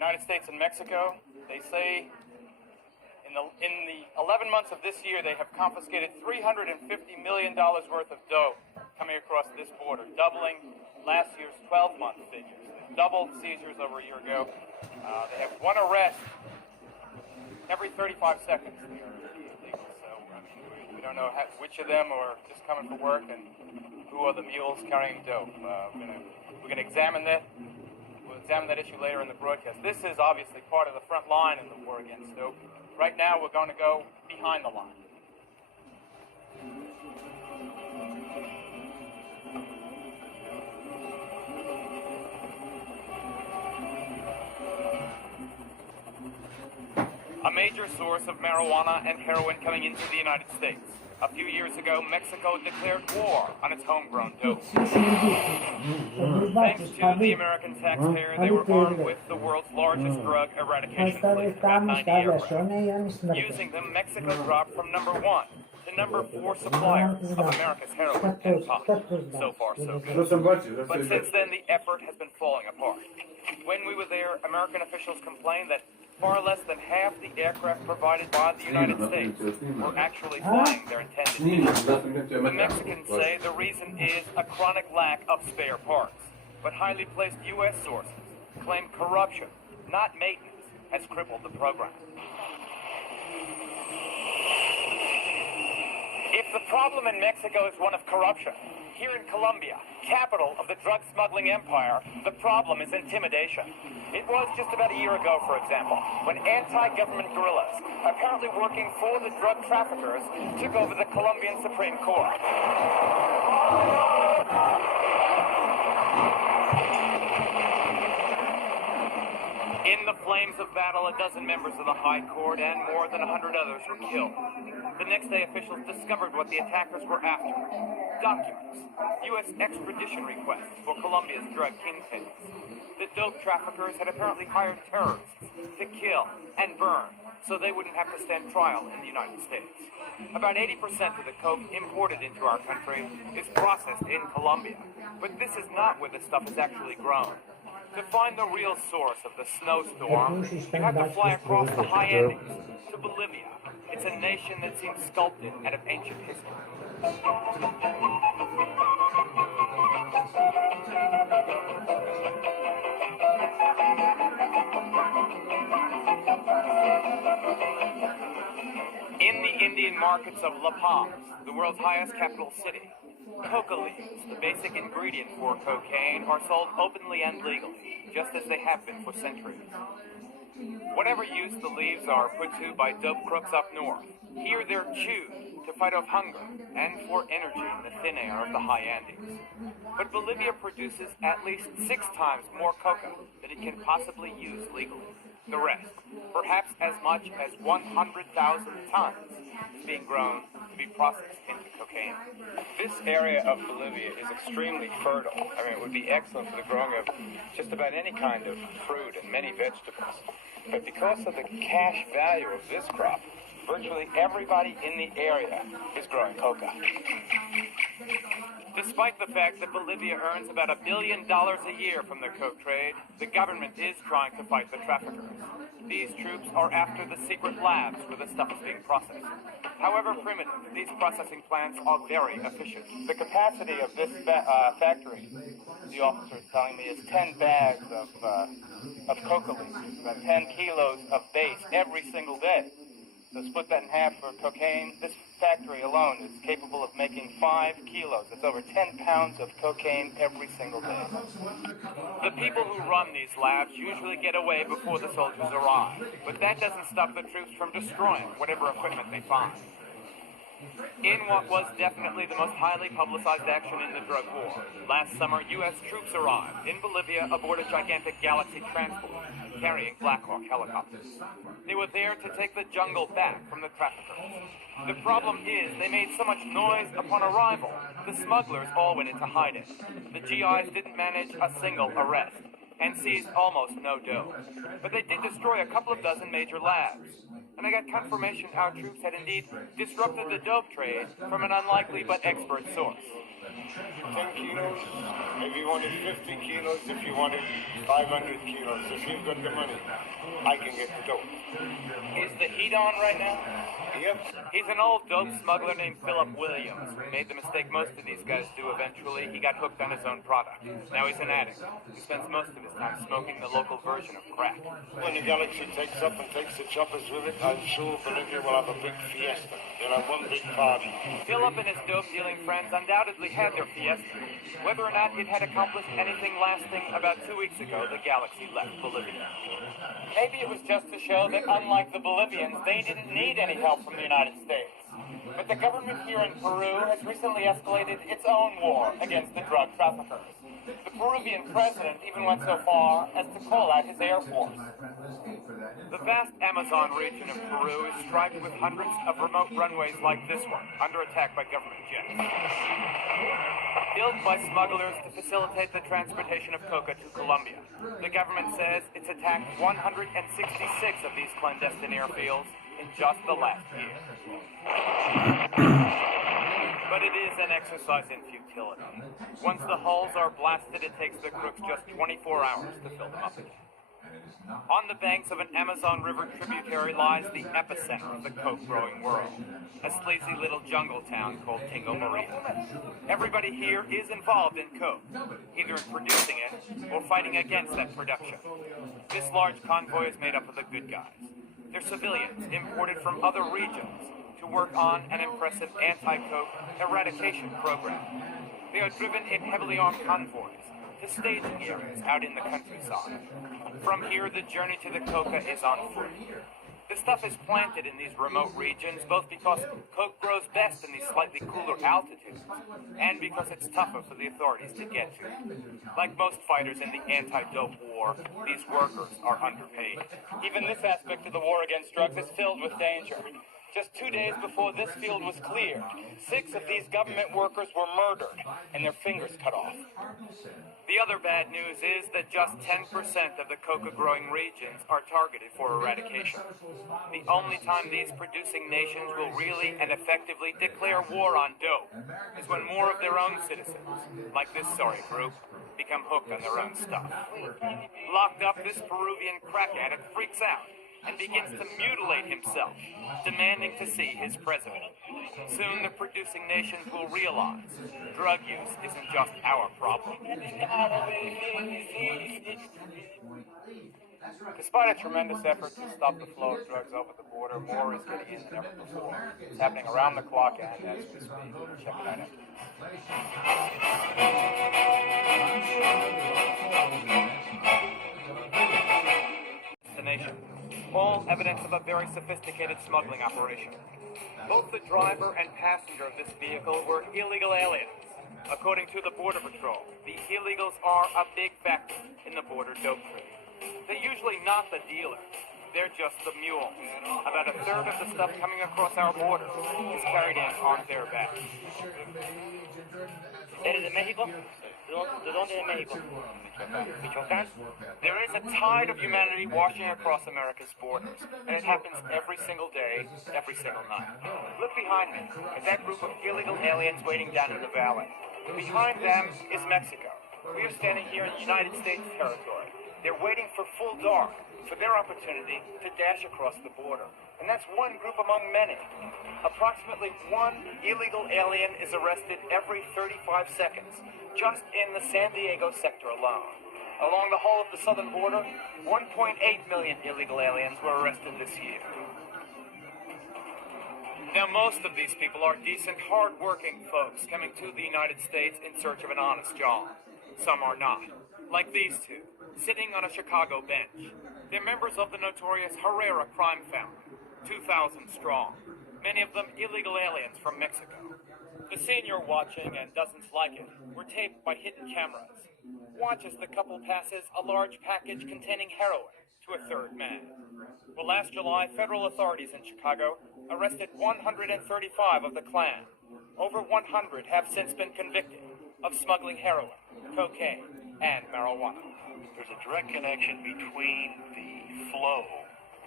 United States and Mexico, they say in the 11 months of this year, they have confiscated $350 million worth of dope coming across this border, doubling last year's 12-month figures. They doubled seizures over a year ago. They have one arrest every 35 seconds. So, we don't know which of them are just coming for work and who are the mules carrying dope. We're going to examine that. We'll examine that issue later in the broadcast. This is obviously part of the front line in the war against dope. Right now, we're going to go behind the line. A major source of marijuana and heroin coming into the United States. A few years ago, Mexico declared war on its homegrown dope. Thanks to the American taxpayer, they were armed with the world's largest drug eradication fleet, about 90 aircraft. Using them, Mexico dropped from number 1 to number 4 supplier of America's heroin and pot. So far, so good. But since then, the effort has been falling apart. When we were there, American officials complained that far less than half the aircraft provided by the United States were actually flying their intended missions. The Mexicans say the reason is a chronic lack of spare parts. But highly placed U.S. sources claim corruption, not maintenance, has crippled the program. If the problem in Mexico is one of corruption, here in Colombia, capital of the drug smuggling empire, the problem is intimidation. It was just about a year ago, for example, when anti-government guerrillas, apparently working for the drug traffickers, took over the Colombian Supreme Court. In the flames of battle, a dozen members of the High Court and more than 100 others were killed. The next day, officials discovered what the attackers were after. Documents. U.S. extradition requests for Colombia's drug kingpins. The dope traffickers had apparently hired terrorists to kill and burn so they wouldn't have to stand trial in the United States. About 80% of the coke imported into our country is processed in Colombia, but this is not where the stuff is actually grown. To find the real source of the snowstorm, you have to fly across the high Andes to Bolivia. It's a nation that seems sculpted out of ancient history. In the Indian markets of La Paz, the world's highest capital city, coca leaves, the basic ingredient for cocaine, are sold openly and legally, just as they have been for centuries. Whatever use the leaves are put to by dope crooks up north, here they're chewed to fight off hunger and for energy in the thin air of the high Andes. But Bolivia produces at least 6 times more coca than it can possibly use legally. The rest, perhaps as much as 100,000 tons, is being grown to be processed into cocaine. This area of Bolivia is extremely fertile. I mean, it would be excellent for the growing of just about any kind of fruit and many vegetables. But because of the cash value of this crop, virtually everybody in the area is growing coca. Despite the fact that Bolivia earns about $1 billion a year from the coke trade, the government is trying to fight the traffickers. These troops are after the secret labs where the stuff is being processed. However primitive, these processing plants are very efficient. The capacity of this factory, the officer is telling me, is 10 bags of coca leaves, about 10 kilos of base every single day. So split that in half for cocaine. This factory alone is capable of making 5 kilos. That's over 10 pounds of cocaine every single day. The people who run these labs usually get away before the soldiers arrive, but that doesn't stop the troops from destroying whatever equipment they find. In what was definitely the most highly publicized action in the drug war, last summer, U.S. troops arrived in Bolivia aboard a gigantic Galaxy transport carrying Black Hawk helicopters. They were there to take the jungle back from the traffickers. The problem is they made so much noise upon arrival, the smugglers all went into hiding. The GIs didn't manage a single arrest and seized almost no dough. But they did destroy a couple of dozen major labs. and I got confirmation our troops had indeed disrupted the dope trade from an unlikely but expert source. 10 kilos, if you wanted 50 kilos, if you wanted 500 kilos, if you've got the money, I can get the dope. Is the heat on right now? Yep. He's an old dope smuggler named Philip Williams, who made the mistake most of these guys do eventually. He got hooked on his own product. Now he's an addict. He spends most of his time smoking the local version of crack. When the galaxy takes up and takes the choppers with it, I'm sure Bolivia will have a big fiesta. They'll have one big party. Philip and his dope-dealing friends undoubtedly had their fiesta. Whether or not it had accomplished anything lasting, about 2 weeks ago, the galaxy left Bolivia. Maybe it was just to show that, unlike the Bolivians, they didn't need any help from the United States. But the government here in Peru has recently escalated its own war against the drug traffickers. The Peruvian president even went so far as to call out his air force. The vast Amazon region of Peru is striped with hundreds of remote runways like this one, under attack by government jets. Built by smugglers to facilitate the transportation of coca to Colombia. The government says it's attacked 166 of these clandestine airfields in just the last year. But it is an exercise in futility. Once the hulls are blasted, it takes the crooks just 24 hours to fill them up again. On the banks of an Amazon River tributary lies the epicenter of the coke-growing world, a sleazy little jungle town called Tingo Maria. Everybody here is involved in coke, either in producing it or fighting against that production. This large convoy is made up of the good guys. They're civilians imported from other regions to work on an impressive anti-coke eradication program. They are driven in heavily armed convoys to staging areas out in the countryside. From here, the journey to the coca is on foot. The stuff is planted in these remote regions both because coke grows best in these slightly cooler altitudes and because it's tougher for the authorities to get to. Like most fighters in the anti-dope war, these workers are underpaid. Even this aspect of the war against drugs is filled with danger. Just 2 days before this field was cleared, 6 of these government workers were murdered and their fingers cut off. The other bad news is that just 10% of the coca-growing regions are targeted for eradication. The only time these producing nations will really and effectively declare war on dope is when more of their own citizens, like this sorry group, become hooked on their own stuff. Locked up, this Peruvian crack addict freaks out and begins to mutilate himself, demanding to see his president. Soon the producing nations will realize drug use isn't just our problem. Despite a tremendous effort to stop the flow of drugs over the border, more is getting in than ever before. It's happening around the clock and as we speak. Check it out. Destination. All evidence of a very sophisticated smuggling operation. Both the driver and passenger of this vehicle were illegal aliens. According to the Border Patrol, the illegals are a big factor in the border dope trade. They're usually not the dealers. They're just the mules. About a third of the stuff coming across our borders is carried in on their backs. ¿Eres de México? ¿De dónde de México? Michoacán? There is a tide of humanity washing across America's borders, and it happens every single day, every single night. Look behind me at that group of illegal aliens waiting down in the valley. Behind them is Mexico. We are standing here in United States territory. They're waiting for full dark for their opportunity to dash across the border. And that's one group among many. Approximately one illegal alien is arrested every 35 seconds, just in the San Diego sector alone. Along the whole of the southern border, 1.8 million illegal aliens were arrested this year. Now, most of these people are decent, hard-working folks coming to the United States in search of an honest job. Some are not, like these two, sitting on a Chicago bench. They're members of the notorious Herrera crime family, 2,000 strong, many of them illegal aliens from Mexico. The scene you're watching, and dozens like it, were taped by hidden cameras. Watch as the couple passes a large package containing heroin to a third man. Well, last July, federal authorities in Chicago arrested 135 of the Klan. Over 100 have since been convicted of smuggling heroin, cocaine, and marijuana. There's a direct connection between the flow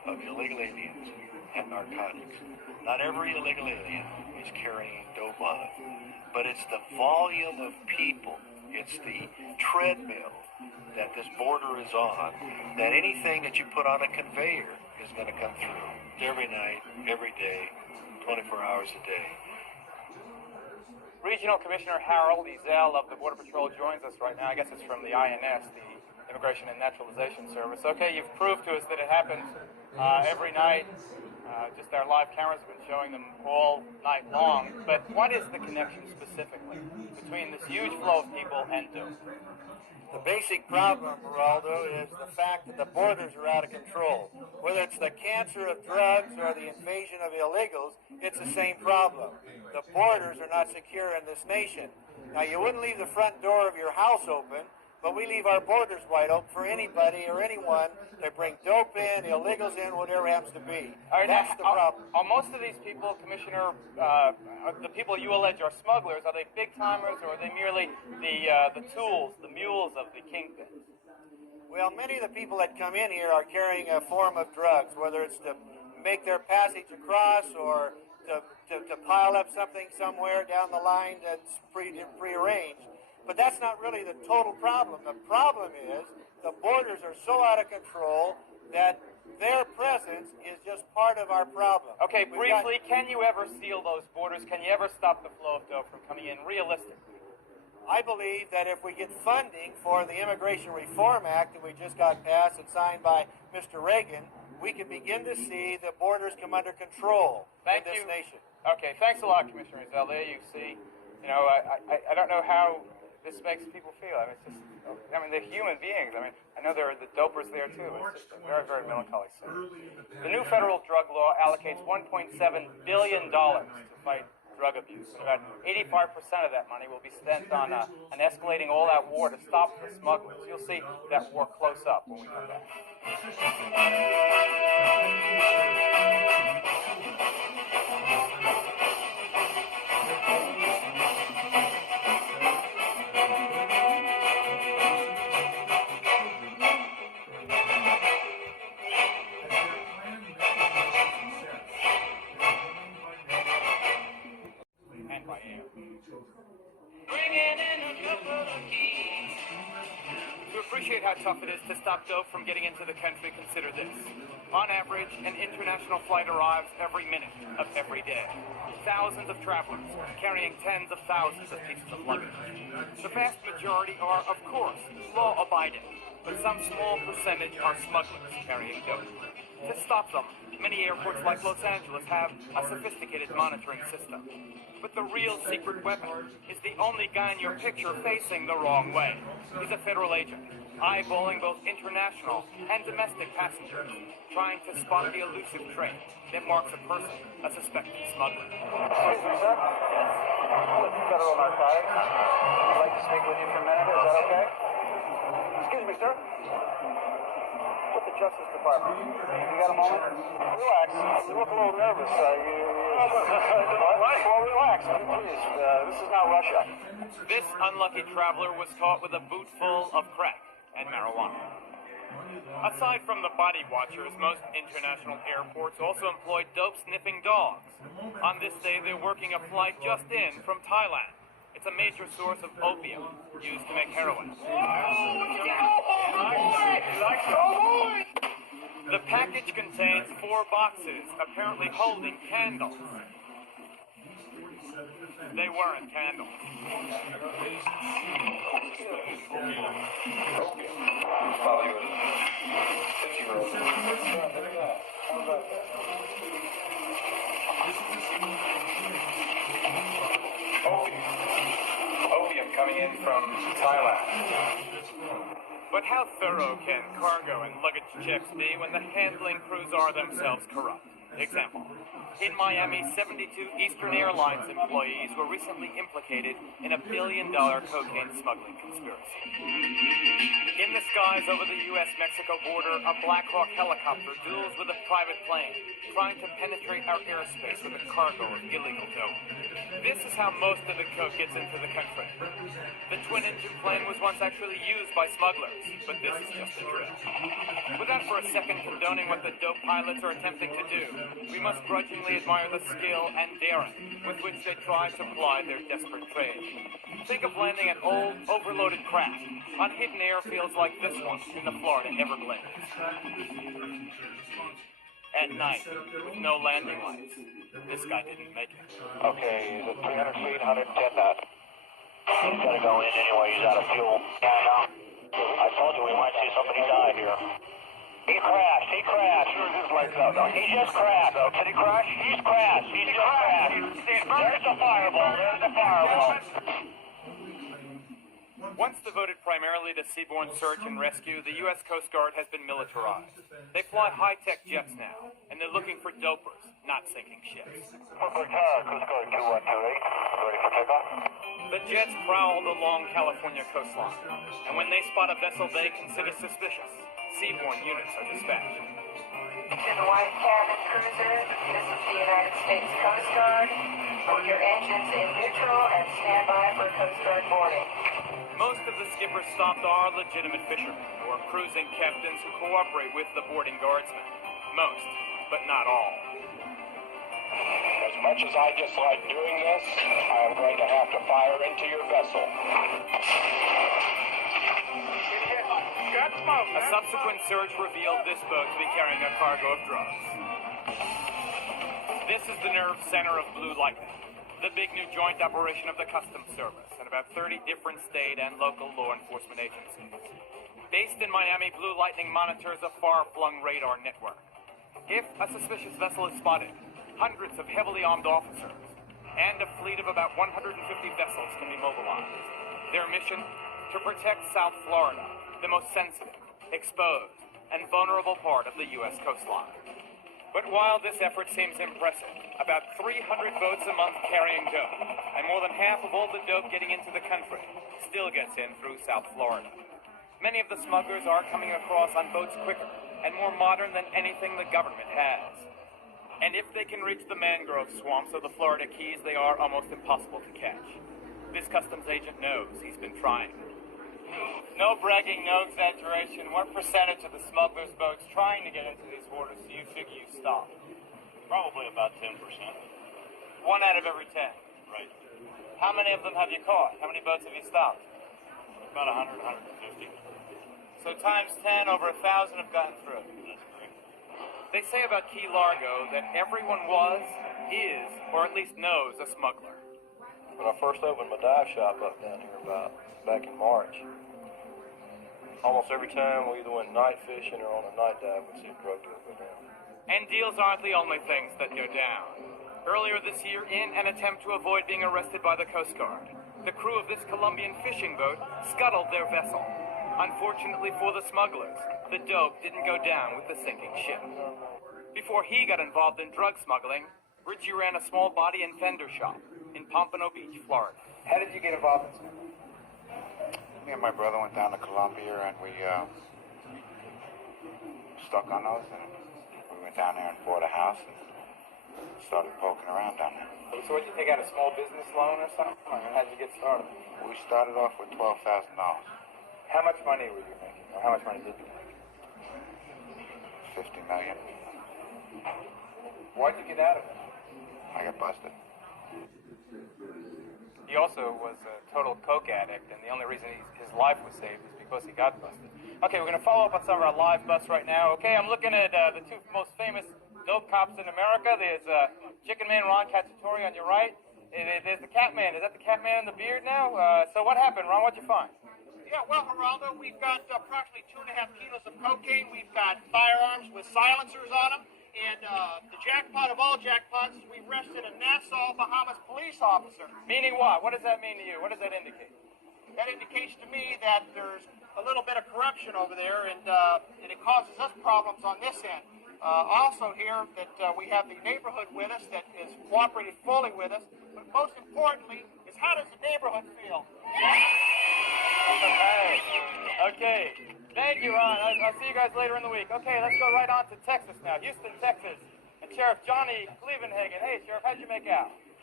of illegal aliens and narcotics. Not every illegal alien is carrying dope on it, but it's the volume of people, it's the treadmill that this border is on, that anything that you put on a conveyor is going to come through every night, every day, 24 hours a day. Regional Commissioner Harold Ezell of the Border Patrol joins us right now. I guess it's from the INS, the Immigration and Naturalization Service. Okay, you've proved to us that it happens every night. Just our live cameras have been showing them all night long. But what is the connection specifically between this huge flow of people and dope? The basic problem, Geraldo, is the fact that the borders are out of control. Whether it's the cancer of drugs or the invasion of illegals, it's the same problem. The borders are not secure in this nation. Now, you wouldn't leave the front door of your house open, but we leave our borders wide open for anybody or anyone that bring dope in, illegals in, whatever happens to be. That's the problem. Are most of these people, Commissioner, the people you allege are smugglers, are they big timers or are they merely the tools, the mules of the kingpins? Well, many of the people that come in here are carrying a form of drugs, whether it's to make their passage across or to pile up something somewhere down the line that's prearranged. But that's not really the total problem. The problem is the borders are so out of control that their presence is just part of our problem. Okay, briefly, can you ever seal those borders? Can you ever stop the flow of dope from coming in realistically? I believe that if we get funding for the Immigration Reform Act that we just got passed and signed by Mr. Reagan, we can begin to see the borders come under control in this nation. Okay, thanks a lot, Commissioner Ezell. There you see, I don't know how this makes people feel. I mean, it's just, they're human beings. I mean, I know there are the dopers there too. It's just a very, very melancholy scene. The new federal drug law allocates $1.7 billion to fight drug abuse. And about 85% of that money will be spent on an escalating all-out war to stop the smugglers. You'll see that war close up when we come back. To appreciate how tough it is to stop dope from getting into the country, consider this. On average, an international flight arrives every minute of every day. Thousands of travelers carrying tens of thousands of pieces of luggage. The vast majority are, of course, law-abiding, but some small percentage are smugglers carrying dope. To stop them, many airports like Los Angeles have a sophisticated monitoring system. But the real secret weapon is the only guy in your picture facing the wrong way. He's a federal agent, eyeballing both international and domestic passengers, trying to spot the elusive trait that marks a person a suspected smuggler. Excuse me, sir? Yes. Federal narcotics. I'd like to speak with you for a minute. Is that okay? Excuse me, sir. With the Justice Department. You got a moment? Relax. You look a little nervous. Well, relax, please. This is not Russia. This unlucky traveler was caught with a boot full of crack and marijuana. Aside from the body watchers, most international airports also employ dope-sniffing dogs. On this day, they're working a flight just in from Thailand. It's a major source of opium used to make heroin. The package contains 4 boxes, apparently holding candles. They weren't candles. Opium coming in from Thailand. But how thorough can cargo and luggage checks be when the handling crews are themselves corrupt? Example. In Miami, 72 Eastern Airlines employees were recently implicated in a $1 billion cocaine smuggling conspiracy. In the skies over the U.S.-Mexico border, a Black Hawk helicopter duels with a private plane, trying to penetrate our airspace with a cargo of illegal dope. This is how most of the coke gets into the country. The twin-engine plane was once actually used by smugglers, but this is just a drill. Without for a second condoning what the dope pilots are attempting to do, we must grudgingly admire the skill and daring with which they try to ply their desperate trade. Think of landing an old, overloaded craft on hidden airfields like this one in the Florida Everglades. At night, with no landing lights. This guy didn't make it. Okay, he's at 300 feet, 110 knots. He's got to go in anyway, he's out of fuel. Yeah, I know. I told you we might see somebody die here. He crashed. Sure, his lights out. No, he just crashed. Oh, did he crash? He's crashed. He's just crashed. There's a fireball. Once devoted primarily to seaborne search and rescue, the U.S. Coast Guard has been militarized. They fly high-tech jets now, and they're looking for dopers, not sinking ships. Coast Guard 2128, ready for takeoff? The jets prowled along California coastline, and when they spot a vessel they consider suspicious, seaborne units are dispatched. To the White Cabin Cruiser, this is the United States Coast Guard. Put your engines in neutral and stand by for Coast Guard boarding. Most of the skippers stopped are legitimate fishermen or cruising captains who cooperate with the boarding guardsmen. Most, but not all. As much as I dislike doing this, I am going to have to fire into your vessel. A subsequent search revealed this boat to be carrying a cargo of drugs. This is the nerve center of Blue Lightning, the big new joint operation of the Customs Service and about 30 different state and local law enforcement agencies. Based in Miami, Blue Lightning monitors a far-flung radar network. If a suspicious vessel is spotted, hundreds of heavily armed officers and a fleet of about 150 vessels can be mobilized. Their mission? To protect South Florida, the most sensitive, exposed, and vulnerable part of the U.S. coastline. But while this effort seems impressive, about 300 boats a month carrying dope, and more than half of all the dope getting into the country still gets in through South Florida. Many of the smugglers are coming across on boats quicker and more modern than anything the government has. And if they can reach the mangrove swamps of the Florida Keys, they are almost impossible to catch. This customs agent knows he's been trying. No bragging, no exaggeration. What percentage of the smugglers' boats trying to get into these waters do you figure you stop? Probably about 10%. 1 out of every 10. Right. How many of them have you caught? How many boats have you stopped? About 100, 150. So times 10, over 1,000 have gotten through. That's correct. They say about Key Largo that everyone was, is, or at least knows a smuggler. When I first opened my dive shop up down here back in March, almost every time we either went night fishing or on a night dive, we'd see a drug deal go down. And deals aren't the only things that go down. Earlier this year, in an attempt to avoid being arrested by the Coast Guard, the crew of this Colombian fishing boat scuttled their vessel. Unfortunately for the smugglers, the dope didn't go down with the sinking ship. Before he got involved in drug smuggling, Richie ran a small body and fender shop in Pompano Beach, Florida. How did you get involved in smuggling? Me and my brother went down to Colombia and we stuck on those, and we went down there and bought a house and started poking around down there. So what, did you take out a small business loan or something? Or how did you get started? We started off with $12,000. How much money were you making? Or how much money did you make? $50 million. Why'd you get out of it? I got busted. He also was a total coke addict, and the only reason his life was saved is because he got busted. Okay, we're going to follow up on some of our live busts right now. Okay, I'm looking at the two most famous dope cops in America. There's Chicken Man Ron Cacciatore on your right. There's the Cat Man. Is that the Cat Man in the beard now? So what happened, Ron? What'd you find? Yeah, well, Geraldo, we've got approximately 2.5 kilos of cocaine. We've got firearms with silencers on them. And the jackpot of all jackpots, we arrested a Nassau, Bahamas police officer. Meaning what? What does that mean to you? What does that indicate? That indicates to me that there's a little bit of corruption over there, and it causes us problems on this end. Also here that we have the neighborhood with us that is cooperated fully with us. But most importantly is, how does the neighborhood feel? Okay. Thank you, Ron. I'll see you guys later in the week. Okay, let's go right on to Texas now. Houston, Texas. And Sheriff Johnny Clevenhagen. Hey, Sheriff, how'd you make out?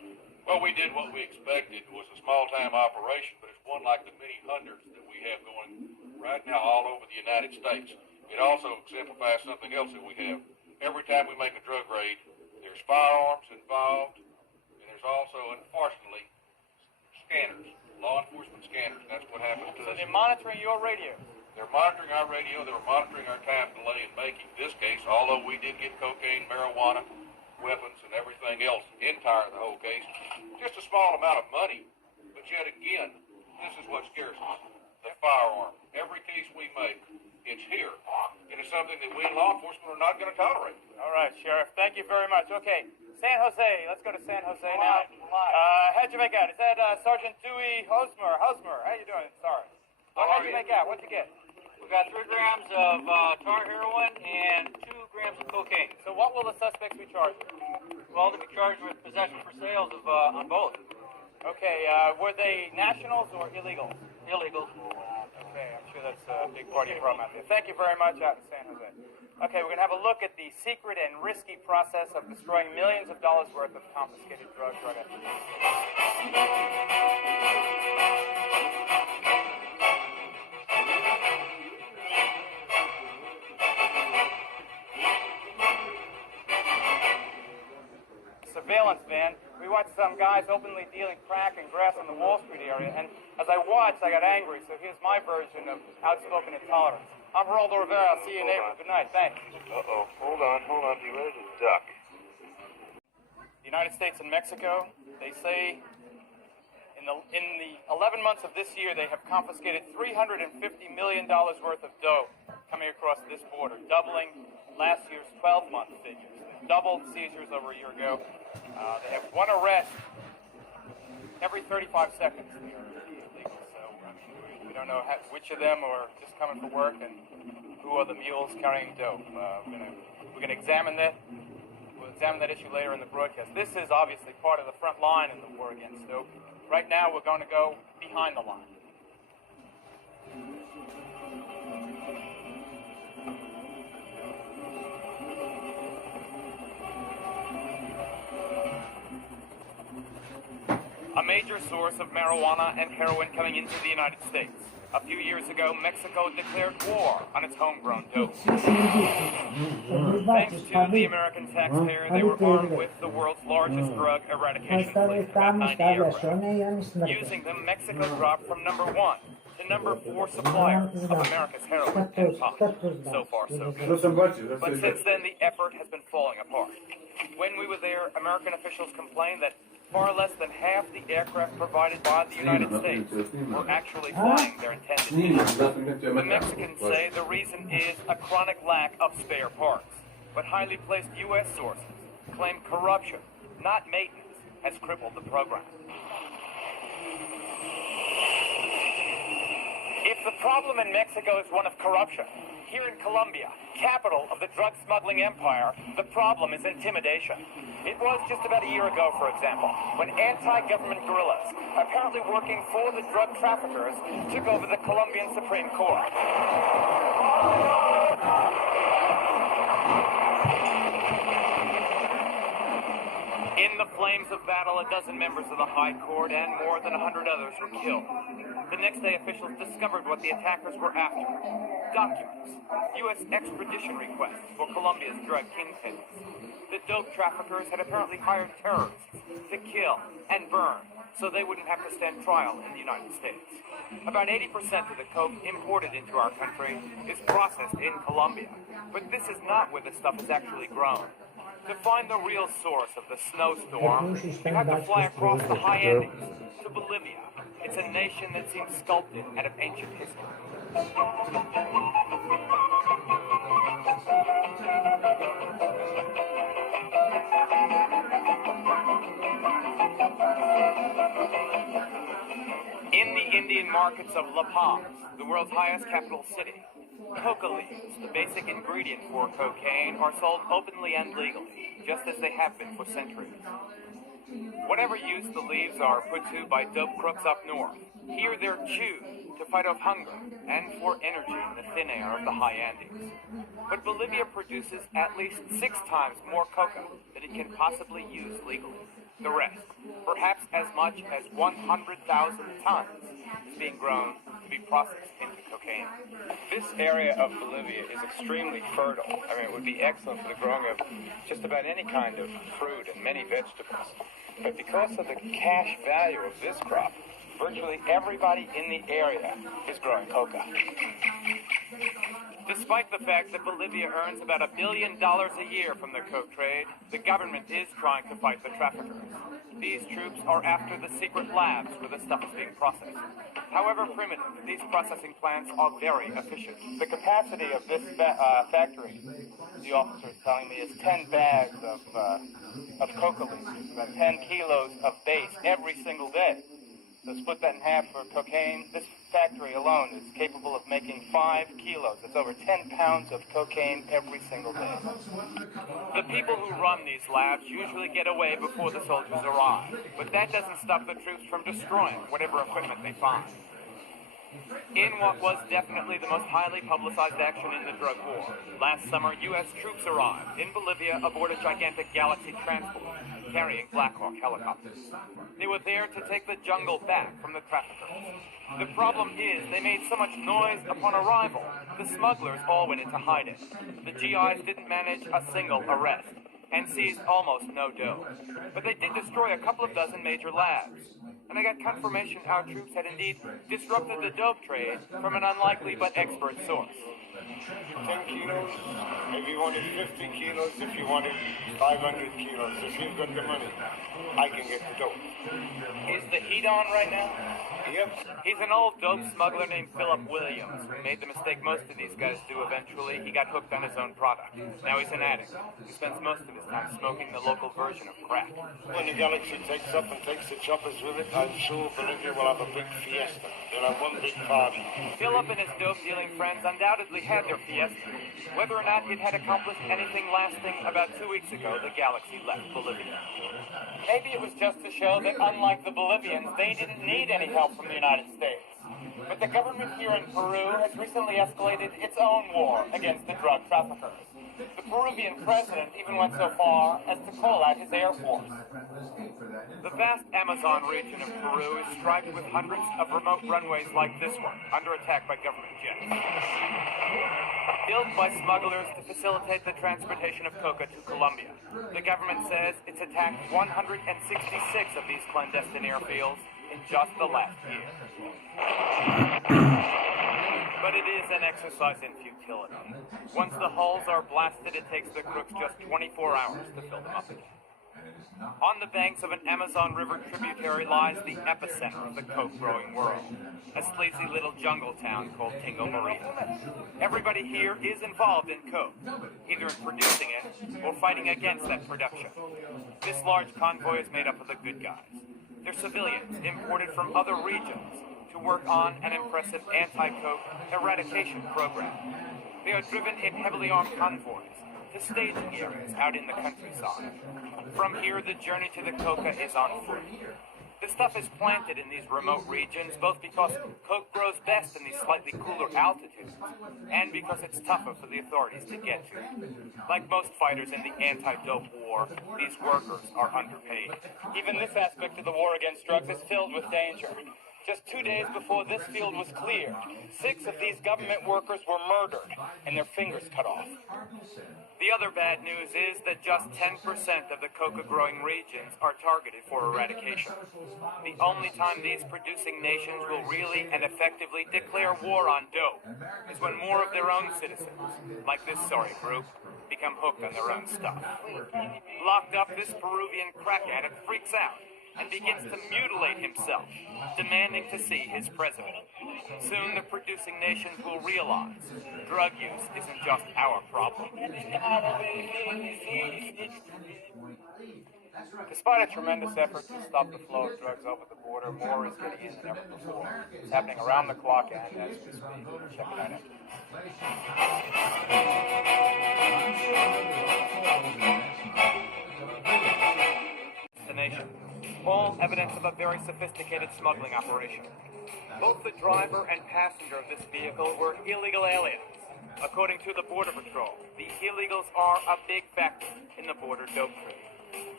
Well, we did what we expected. It was a small-time operation, but it's one like the many hundreds that we have going right now all over the United States. It also exemplifies something else that we have. Every time we make a drug raid, there's firearms involved, and there's also, unfortunately, scanners, law enforcement scanners. That's what happens to us. So they're monitoring your radio? They're monitoring our radio. They were monitoring our time delay in making this case, although we did get cocaine, marijuana, weapons, and everything else entire the whole case. Just a small amount of money, but yet again, this is what scares us. The firearm. Every case we make, it's here. It is something that we in law enforcement are not going to tolerate. All right, Sheriff. Thank you very much. Okay, San Jose. Let's go to San Jose now. How'd you make out? Is that Sergeant Dewey Hosmer? How you doing? Sorry. How'd you make out? What'd you get? We got 3 grams of tar heroin and 2 grams of cocaine. So what will the suspects be charged with? Well, they'll be charged with possession for sales of on both. Okay, were they nationals or illegals? Illegals. Okay, I'm sure that's a big part of your problem out there. Thank you very much out in San Jose. Okay, we're going to have a look at the secret and risky process of destroying millions of dollars worth of confiscated drugs. Surveillance van. We watched some guys openly dealing crack and grass in the Wall Street area, and as I watched, I got angry, so here's my version of outspoken intolerance. I'm Geraldo Rivera. I'll see you in April. Good night. Thanks. Uh-oh. Hold on. Be ready to duck. The United States and Mexico, they say in the 11 months of this year, they have confiscated $350 million worth of dough coming across this border, doubling last year's 12-month figures. They doubled seizures over a year ago. They have one arrest every 35 seconds. They are illegal, so we don't know which of them are just coming for work and who are the mules carrying dope. We're gonna examine that. We'll examine that issue later in the broadcast. This is obviously part of the front line in the war against dope. Right now, we're going to go behind the line. A major source of marijuana and heroin coming into the United States. A few years ago, Mexico declared war on its homegrown dope. Thanks to the American taxpayer, they were armed with the world's largest drug eradication fleet, about 90 aircraft. Using them, Mexico dropped from number 1 to number 4 supplier of America's heroin and pot. So far, so good. But since then, the effort has been falling apart. When we were there, American officials complained that far less than half the aircraft provided by the United States were actually flying their intended missions. The Mexicans say the reason is a chronic lack of spare parts. But highly placed U.S. sources claim corruption, not maintenance, has crippled the program. If the problem in Mexico is one of corruption, here in Colombia, capital of the drug smuggling empire, the problem is intimidation. It was just about a year ago, for example, when anti-government guerrillas, apparently working for the drug traffickers, took over the Colombian Supreme Court. In the flames of battle, a dozen members of the High Court and more than 100 others were killed. The next day, officials discovered what the attackers were after. Documents. U.S. extradition requests for Colombia's drug kingpins. The dope traffickers had apparently hired terrorists to kill and burn so they wouldn't have to stand trial in the United States. About 80% of the coke imported into our country is processed in Colombia. But this is not where the stuff is actually grown. To find the real source of the snowstorm, you have to fly across the high Andes to Bolivia. It's a nation that seems sculpted out of ancient history. In the Indian markets of La Paz, the world's highest capital city, coca leaves, the basic ingredient for cocaine, are sold openly and legally, just as they have been for centuries. Whatever use the leaves are put to by dope crooks up north, here they're chewed to fight off hunger and for energy in the thin air of the high Andes. But Bolivia produces at least 6 times more coca than it can possibly use legally. The rest, perhaps as much as 100,000 tons, is being grown to be processed into cocaine. This area of Bolivia is extremely fertile. I mean, it would be excellent for the growing of just about any kind of fruit and many vegetables. But because of the cash value of this crop, virtually everybody in the area is growing coca. Despite the fact that Bolivia earns about $1 billion a year from the coke trade, the government is trying to fight the traffickers. These troops are after the secret labs where the stuff is being processed. However primitive, these processing plants are very efficient. The capacity of this factory, the officer is telling me, is 10 bags of coca leaves, about 10 kilos of base every single day. So split that in half for cocaine. This factory alone is capable of making 5 kilos. It's over 10 pounds of cocaine every single day. The people who run these labs usually get away before the soldiers arrive, but that doesn't stop the troops from destroying whatever equipment they find. In what was definitely the most highly publicized action in the drug war, last summer U.S. troops arrived in Bolivia aboard a gigantic Galaxy transport carrying Black Hawk helicopters. They were there to take the jungle back from the traffickers. The problem is they made so much noise upon arrival, the smugglers all went into hiding. The GIs didn't manage a single arrest and seized almost no dough. But they did destroy a couple of dozen major labs. And I got confirmation our troops had indeed disrupted the dope trade from an unlikely but expert source. 10 kilos, if you wanted 50 kilos, if you wanted 500 kilos, if you've got the money, I can get the dope. Is the heat on right now? Yep. He's an old dope smuggler named Philip Williams, who made the mistake most of these guys do eventually. He got hooked on his own product. Now he's an addict. He spends most of his time smoking the local version of crack. When the Galaxy takes up and takes the choppers with it, I'm sure Bolivia will have a big fiesta. They'll have one big party. Philip and his dope-dealing friends undoubtedly had their fiesta. Whether or not it had accomplished anything lasting, about 2 weeks ago, the Galaxy left Bolivia. Maybe it was just to show that, unlike the Bolivians, they didn't need any help from the United States. But the government here in Peru has recently escalated its own war against the drug traffickers. The Peruvian president even went so far as to call out his air force. The vast Amazon region of Peru is striped with hundreds of remote runways like this one, under attack by government jets. Built by smugglers to facilitate the transportation of coca to Colombia. The government says it's attacked 166 of these clandestine airfields in just the last year. But it is an exercise in futility. Once the hulls are blasted, it takes the crooks just 24 hours to fill them up again. On the banks of an Amazon River tributary lies the epicenter of the coke-growing world, a sleazy little jungle town called Tingo Maria. Everybody here is involved in coke, either in producing it or fighting against that production. This large convoy is made up of the good guys. They're civilians imported from other regions to work on an impressive anti-coke eradication program. They are driven in heavily armed convoys to staging areas out in the countryside. From here, the journey to the coca is on foot. The stuff is planted in these remote regions both because coke grows best in these slightly cooler altitudes and because it's tougher for the authorities to get to. Like most fighters in the anti-dope war, these workers are underpaid. Even this aspect of the war against drugs is filled with danger. Just 2 days before this field was cleared, 6 of these government workers were murdered and their fingers cut off. The other bad news is that just 10% of the coca-growing regions are targeted for eradication. The only time these producing nations will really and effectively declare war on dope is when more of their own citizens, like this sorry group, become hooked on their own stuff. Locked up, this Peruvian crack addict freaks out and begins to mutilate himself, demanding to see his president. Soon the producing nations will realize drug use isn't just our problem. Despite a tremendous effort to stop the flow of drugs over the border, more is getting in than ever before. It's happening around the clock and as we speak. Check it out after The nation. All evidence of a very sophisticated smuggling operation. Both the driver and passenger of this vehicle were illegal aliens. According to the Border Patrol, the illegals are a big factor in the border dope trade.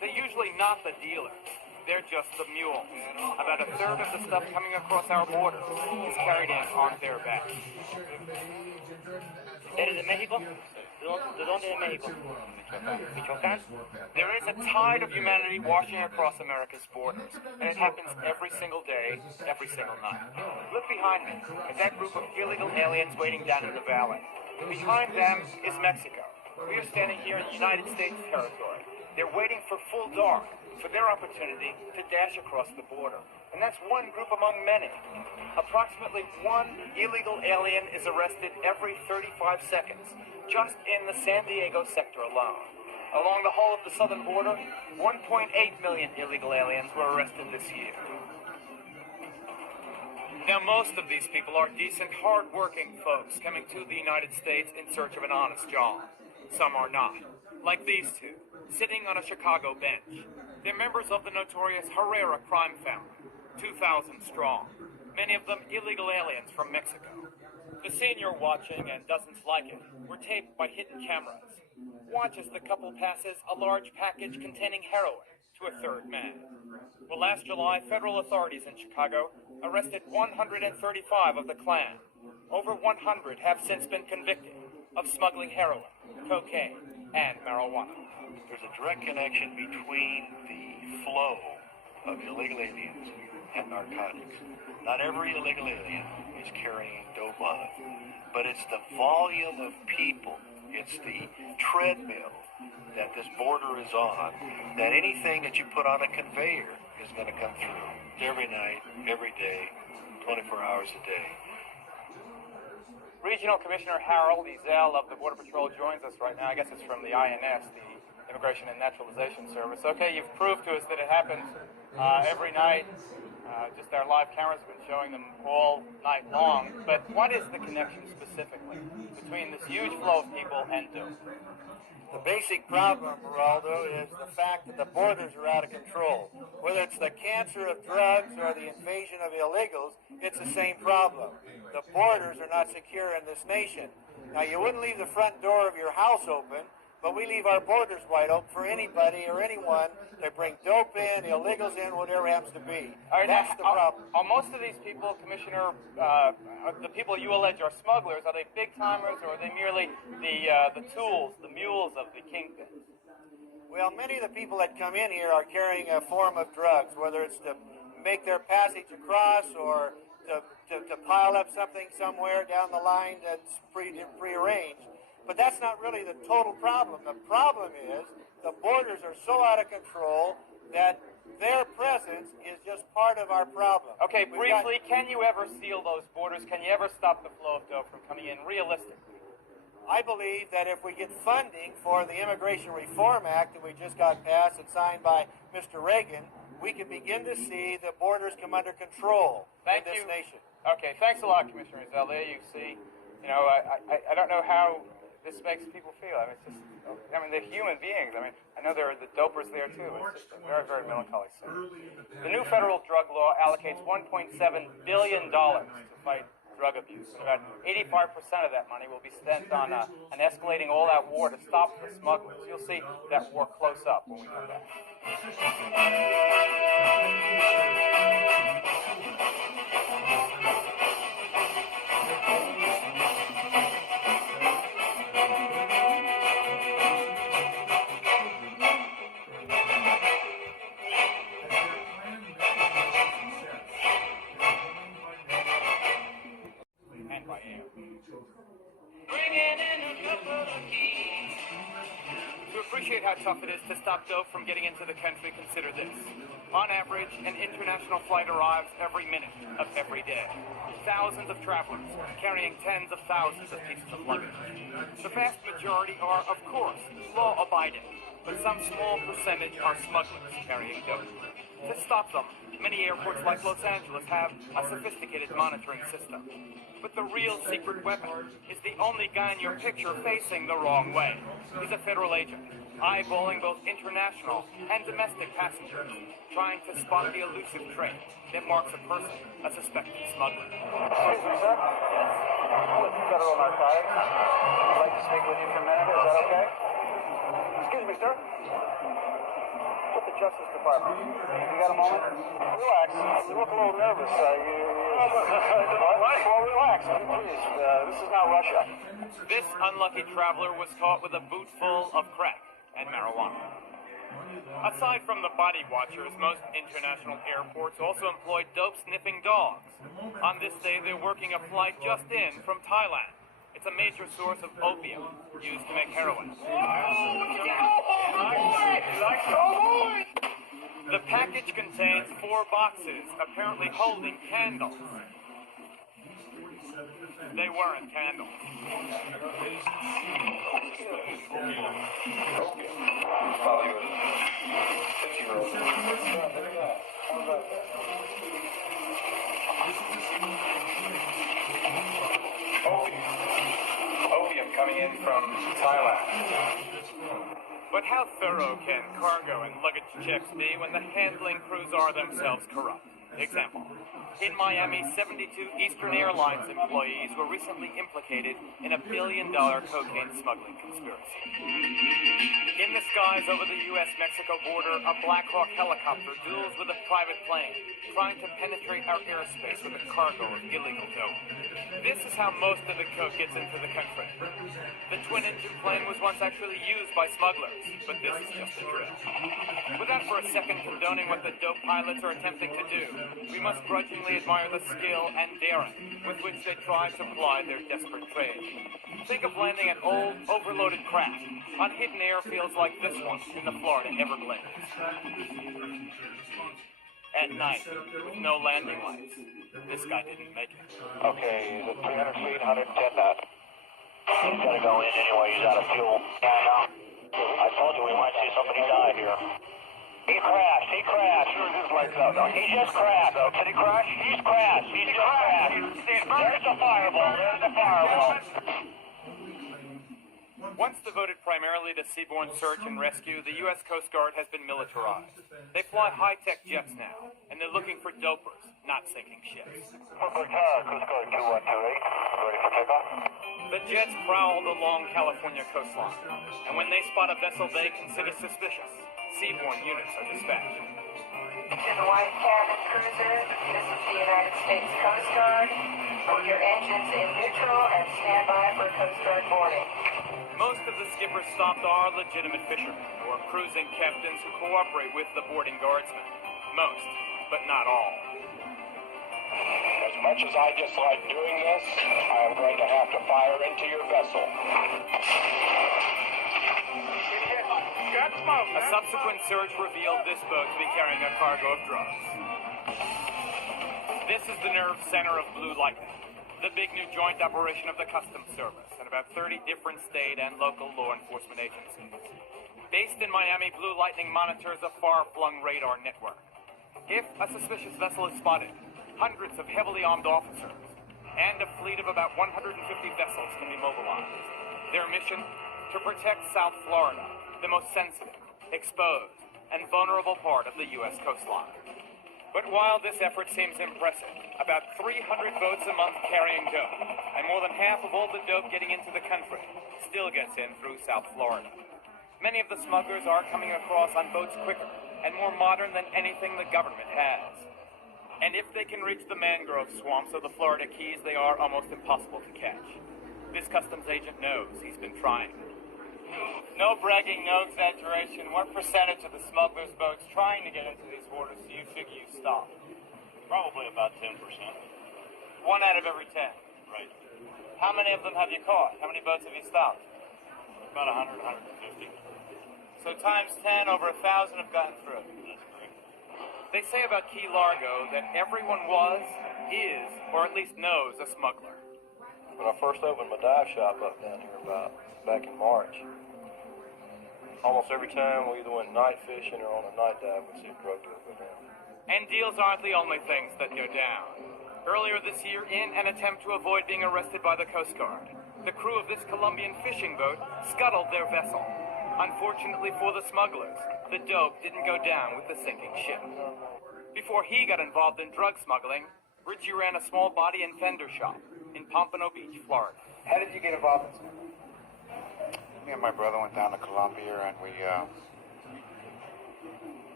They're usually not the dealers. They're just the mules. About a third of the stuff coming across our borders is carried in on their backs. ¿Eres de México? ¿De dónde de México? Michoacán. There is a tide of humanity washing across America's borders, and it happens every single day, every single night. Look behind me at that group of illegal aliens waiting down in the valley. Behind them is Mexico. We are standing here in United States territory. They're waiting for full dark, for their opportunity to dash across the border. And that's one group among many. Approximately one illegal alien is arrested every 35 seconds, just in the San Diego sector alone. Along the whole of the southern border, 1.8 million illegal aliens were arrested this year. Now, most of these people are decent, hard-working folks coming to the United States in search of an honest job. Some are not, like these two, sitting on a Chicago bench. They're members of the notorious Herrera crime family, 2,000 strong, many of them illegal aliens from Mexico. The scene you're watching, and dozens like it, were taped by hidden cameras. Watch as the couple passes a large package containing heroin to a third man. Well, last July, federal authorities in Chicago arrested 135 of the Klan. Over 100 have since been convicted of smuggling heroin, cocaine, and marijuana. There's a direct connection between the flow of illegal aliens and narcotics. Not every illegal alien is carrying dope on it, but it's the volume of people, it's the treadmill that this border is on, that anything that you put on a conveyor is going to come through every night, every day, 24 hours a day. Regional Commissioner Harold Ezel of the Border Patrol joins us right now. I guess it's from the INS, the Immigration and Naturalization Service. Okay, you've proved to us that it happens every night. Just our live cameras have been showing them all night long. But what is the connection specifically between this huge flow of people and dope? The basic problem, Geraldo, is the fact that the borders are out of control. Whether it's the cancer of drugs or the invasion of illegals, it's the same problem. The borders are not secure in this nation. Now, you wouldn't leave the front door of your house open, but we leave our borders wide open for anybody or anyone to bring dope in, illegals in, whatever happens to be. That's the problem. Are most of these people, Commissioner, the people you allege are smugglers, are they big timers or are they merely the tools, the mules of the kingpins? Well, many of the people that come in here are carrying a form of drugs, whether it's to make their passage across or to pile up something somewhere down the line that's prearranged. But that's not really the total problem. The problem is the borders are so out of control that their presence is just part of our problem. Okay, briefly, can you ever seal those borders? Can you ever stop the flow of dope from coming in realistically? I believe that if we get funding for the Immigration Reform Act that we just got passed and signed by Mr. Reagan, we can begin to see the borders come under control in this nation. Okay, thanks a lot, Commissioner Ezel. There you see. You know, I don't know how this makes people feel. I mean, it's just, I mean, they're human beings. I mean, I know there are the dopers there too, but it's just a very, very melancholy scene. The new federal drug law allocates $1.7 billion to fight drug abuse. About 85% of that money will be spent on an escalating all-out war to stop the smugglers. You'll see that war close up when we come back. To appreciate how tough it is to stop dope from getting into the country, consider this. On average, an international flight arrives every minute of every day. Thousands of travelers carrying tens of thousands of pieces of luggage. The vast majority are, of course, law-abiding, but some small percentage are smugglers carrying dope. To stop them, many airports like Los Angeles have a sophisticated monitoring system. But the real secret weapon is the only guy in your picture facing the wrong way. He's a federal agent, eyeballing both international and domestic passengers, trying to spot the elusive trait that marks a person a suspected smuggler. Excuse me, sir? Yes. Federal narcotics. I'd like to speak with you for a minute. Is that okay? Excuse me, sir? Put Justice Department. You got a moment? Relax. You look a little nervous. Well, relax, please. This is not Russia. This unlucky traveler was caught with a boot full of crack and marijuana. Aside from the body watchers, most international airports also employ dope-sniffing dogs. On this day, they're working a flight just in from Thailand. It's a major source of opium used to make heroin. The package contains 4 boxes, apparently holding candles. They weren't candles. Opium coming in from Thailand. But how thorough can cargo and luggage checks be when the handling crews are themselves corrupt? Example. In Miami, 72 Eastern Airlines employees were recently implicated in a $1 billion cocaine smuggling conspiracy. In the skies over the U.S.-Mexico border, a Black Hawk helicopter duels with a private plane, trying to penetrate our airspace with a cargo of illegal dope. This is how most of the coke gets into the country. The twin-engine plane was once actually used by smugglers, but this is just a drill. Without for a second condoning what the dope pilots are attempting to do, we must grudgingly admire the skill and daring with which they try to ply their desperate trade. Think of landing an old, overloaded craft on hidden airfields like this one in the Florida Everglades. At night, with no landing lights. This guy didn't make it. Okay, the 300 feet, 110 knots. He's got to go in anyway. He's out of fuel. I told you we might see somebody die here. He crashed. Sure, his lights out. No, he just crashed. Oh, did he crash? He's crashed. He's just crashed. There's a fireball. Once devoted primarily to seaborne search and rescue, the U.S. Coast Guard has been militarized. They fly high-tech jets now, and they're looking for dopers, not sinking ships. Coast Guard 2128. Ready for takeoff? The jets prowl along California coastline, and when they spot a vessel they consider suspicious, seaborne units are dispatched. To the White Cabin Cruiser, this is the United States Coast Guard. Put your engines in neutral and stand by for Coast Guard boarding. Most of the skippers stopped are legitimate fishermen or cruising captains who cooperate with the boarding guardsmen. Most, but not all. As much as I dislike doing this, I am going to have to fire into your vessel. A subsequent search revealed this boat to be carrying a cargo of drugs. This is the nerve center of Blue Lightning, the big new joint operation of the Customs Service and about 30 different state and local law enforcement agencies. Based in Miami, Blue Lightning monitors a far-flung radar network. If a suspicious vessel is spotted, hundreds of heavily armed officers and a fleet of about 150 vessels can be mobilized. Their mission? To protect South Florida, the most sensitive, exposed, and vulnerable part of the U.S. coastline. But while this effort seems impressive, about 300 boats a month carrying dope, and more than half of all the dope getting into the country, still gets in through South Florida. Many of the smugglers are coming across on boats quicker and more modern than anything the government has. And if they can reach the mangrove swamps of the Florida Keys, they are almost impossible to catch. This customs agent knows he's been trying. No bragging, no exaggeration. What percentage of the smugglers' boats trying to get into these waters do you figure you stop? Probably about 10%. 1 out of every 10. Right. How many of them have you caught? How many boats have you stopped? About 100, 150. So times 10, over 1,000 have gotten through. That's correct. They say about Key Largo that everyone was, is, or at least knows a smuggler. When I first opened my dive shop up down here back in March, almost every time we either went night fishing or on a night dive, we'd see a drug deal go down. And deals aren't the only things that go down. Earlier this year, in an attempt to avoid being arrested by the Coast Guard, the crew of this Colombian fishing boat scuttled their vessel. Unfortunately for the smugglers, the dope didn't go down with the sinking ship. Before he got involved in drug smuggling, Richie ran a small body and fender shop in Pompano Beach, Florida. How did you get involved in smuggling? Me and my brother went down to Colombia and we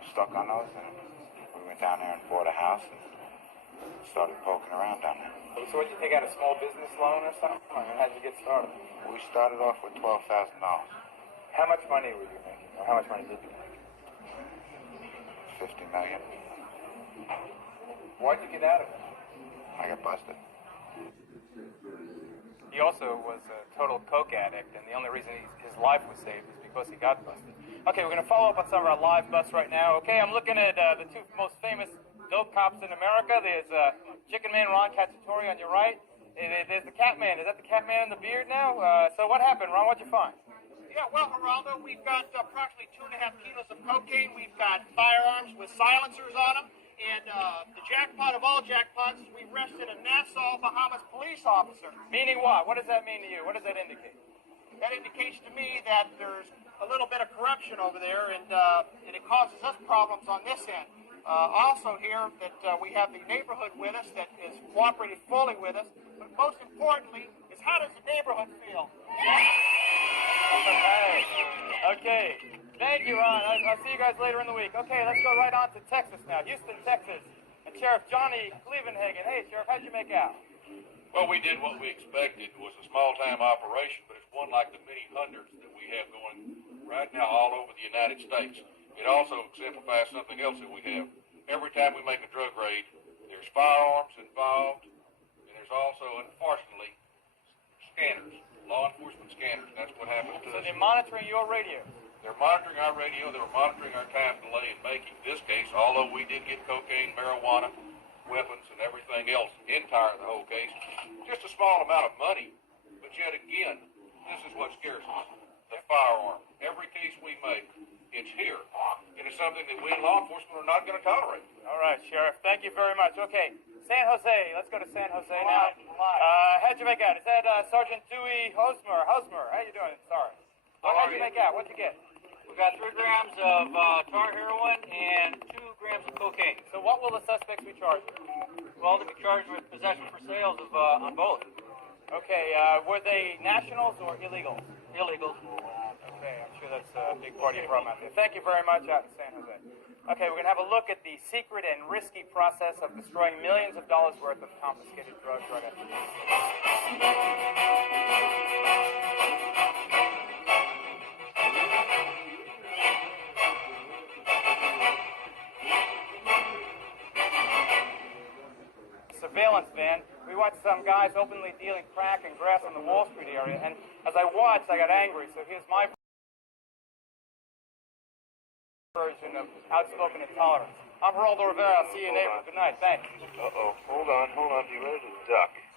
stuck on those, and we went down there and bought a house and started poking around down there. So what, did you take out a small business loan or something? Or how did you get started? We started off with $12,000. How much money were you making? Or how much money did you make? $50 million. Why'd you get out of it? I got busted. He also was a total coke addict, and the only reason his life was saved is because he got busted. Okay, we're going to follow up on some of our live busts right now. Okay, I'm looking at the two most famous dope cops in America. There's Chicken Man Ron Cacciatore on your right. There's the Cat Man. Is that the Cat Man in the beard now? So what happened, Ron? What'd you find? Yeah, well, Geraldo, we've got approximately 2.5 kilos of cocaine. We've got firearms with silencers on them. And the jackpot of all jackpots, we arrested a Nassau, Bahamas police officer. Meaning what? What does that mean to you? What does that indicate? That indicates to me that there's a little bit of corruption over there, and it causes us problems on this end. Also here that we have the neighborhood with us that is cooperating fully with us. But most importantly is, how does the neighborhood feel? Okay. Thank you, Ron. I'll see you guys later in the week. Okay, let's go right on to Texas now. Houston, Texas. And Sheriff Johnny Clevenhagen. Hey, Sheriff, how'd you make out? Well, we did what we expected. It was a small-time operation, but it's one like the many hundreds that we have going right now all over the United States. It also exemplifies something else that we have. Every time we make a drug raid, there's firearms involved, and there's also, unfortunately, scanners, law enforcement scanners. That's what happens to us. So they're monitoring your radio? They're monitoring our radio. They're monitoring our time delay in making. This case, although we did get cocaine, marijuana, weapons, and everything else entire the whole case, just a small amount of money. But yet again, this is what scares us. The firearm. Every case we make, it's here. It is something that we in law enforcement are not going to tolerate. All right, Sheriff. Thank you very much. Okay, San Jose. Let's go to San Jose now. How'd you make out? Is that Sergeant Dewey Hosmer? Hosmer, how you doing? Sorry. How'd you make out? What'd you get? We got 3 grams of tar heroin and 2 grams of cocaine. So what will the suspects be charged with? Well, they'll be charged with possession for sales of on both. Okay, were they nationals or illegals? Illegals. Okay, I'm sure that's a big part of your problem out there. Thank you very much out in San Jose. Okay, we're going to have a look at the secret and risky process of destroying millions of dollars worth of confiscated drugs right after this. Surveillance van. We watched some guys openly dealing crack and grass in the Wall Street area, and as I watched, I got angry. So here's my version of outspoken intolerance. I'm Geraldo Rivera. I'll see you in April. Good night. Thanks. Hold on. You ready to duck?